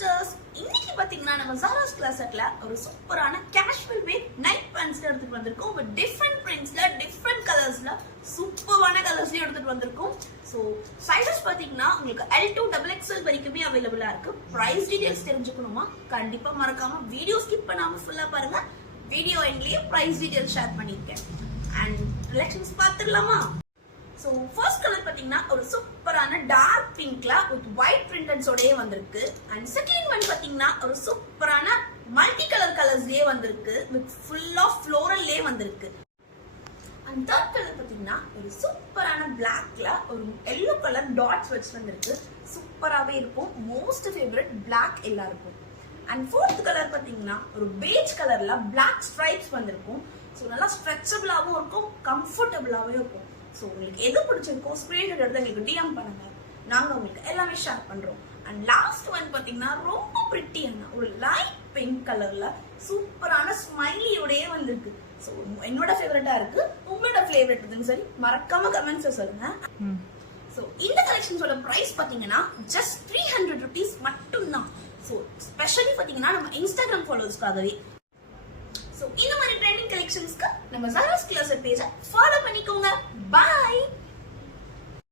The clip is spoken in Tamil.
சிஸ்டர்ஸ், இன்னைக்கு பாத்தீங்கன்னா நம்ம Zara's Closetல ஒரு சூப்பரான கேஷுவல் வேர் நைட் பேண்ட்ஸ் எடுத்துட்டு வந்திருக்கோம். வித் டிஃபரெண்ட் பிரிண்ட்ஸ்ல, டிஃபரெண்ட் கலர்ஸ்ல, சூப்பரான கலர்ஸ்லயும் எடுத்துட்டு வந்திருக்கோம். சோ சைஸஸ் பாத்தீங்கன்னா உங்களுக்கு L2 XXL வரைக்குமே அவைலபிளா இருக்கு. பிரைஸ் டீடைல்ஸ் தெரிஞ்சுக்கணுமா? கண்டிப்பா மறக்காம வீடியோ ஸ்கிப் பண்ணாம ஃபுல்லா பாருங்க. வீடியோ எண்ட்லயே பிரைஸ் டீடைல்ஸ் ஷேர் பண்ணிருக்கேன். அண்ட் கலெக்ஷன்ஸ் பாத்துடலாமா? சோ ஃபர்ஸ்ட் கலர் பாத்தீங்கன்னா ஒரு சூப்பரான டார்க் பிங்க்ல வித் ஒயிட் பிரிண்டட்ஸோடயே வந்திருக்கு. அண்ட் செகண்ட் ஒன் பாத்தீங்கன்னா ஒரு சூப்பரான மல்டி கலர் கலர்ஸ்லயே வந்திருக்கு. வித் ஃபுல் ஆஃப் ஃப்ளோரல்லே வந்திருக்கு. அண்ட் தேர்ட் கலர் பாத்தீங்கன்னா ஒரு சூப்பரான பிளாக்ல ஒரு எல்லோ கலர் டாட்ஸ் வச்சு வந்திருக்கு. சூப்பராவே இருக்கும். மோஸ்ட் ஃபேவரட் பிளாக் எல்லாருக்கும். அண்ட் ஃபோர்த் கலர் பாத்தீங்கன்னா ஒரு பேஜ் கலர்ல பிளாக் ஸ்ட்ரைப்ஸ் வந்திருக்கும். ஸோ நல்லா ஸ்ட்ரெச்சபிளாவும் இருக்கும், கம்ஃபர்டபுளாவும் இருக்கும். ஸோ உங்களுக்கு எது பிடிச்சிருக்கோ ஸ்கிரீன்ஷாட் எடுத்து எங்களுக்கு டிஎம் பண்ணுங்க. நாங்கள் உங்களுக்கு எல்லாமே ஷேர் பண்றோம். அண்ட் லாஸ்ட் ஒன் பாத்தீங்கன்னா ரொம்ப பிரிட்டியான ஒரு லைட் பிங்க் கலர்ல சூப்பரான ஸ்மைலியோடயே வந்திருக்கு. ஸோ என்னோட ஃபேவரட்டா இருக்கு. உங்களோட ஃபேவரட் இருக்குன்னு சொல்லி மறக்காம கமெண்ட்ஸ் சொல்லுங்க. ஸோ இந்த கலெக்ஷன்ஸோட பிரைஸ் பாத்தீங்கன்னா ஜஸ்ட் 300 rupees மட்டும்தான். ஸோ ஸ்பெஷலி பாத்தீங்கன்னா நம்ம இன்ஸ்டாகிராம் ஃபாலோவர்ஸ்க்காகவே. ஸோ இந்த மாதிரி ட்ரெண்டிங் கலெக்ஷன்ஸ்க்கு நம்ம Zara's Closet பேஜை ஃபாலோ பண்ணிக்கோங்க. பாய்.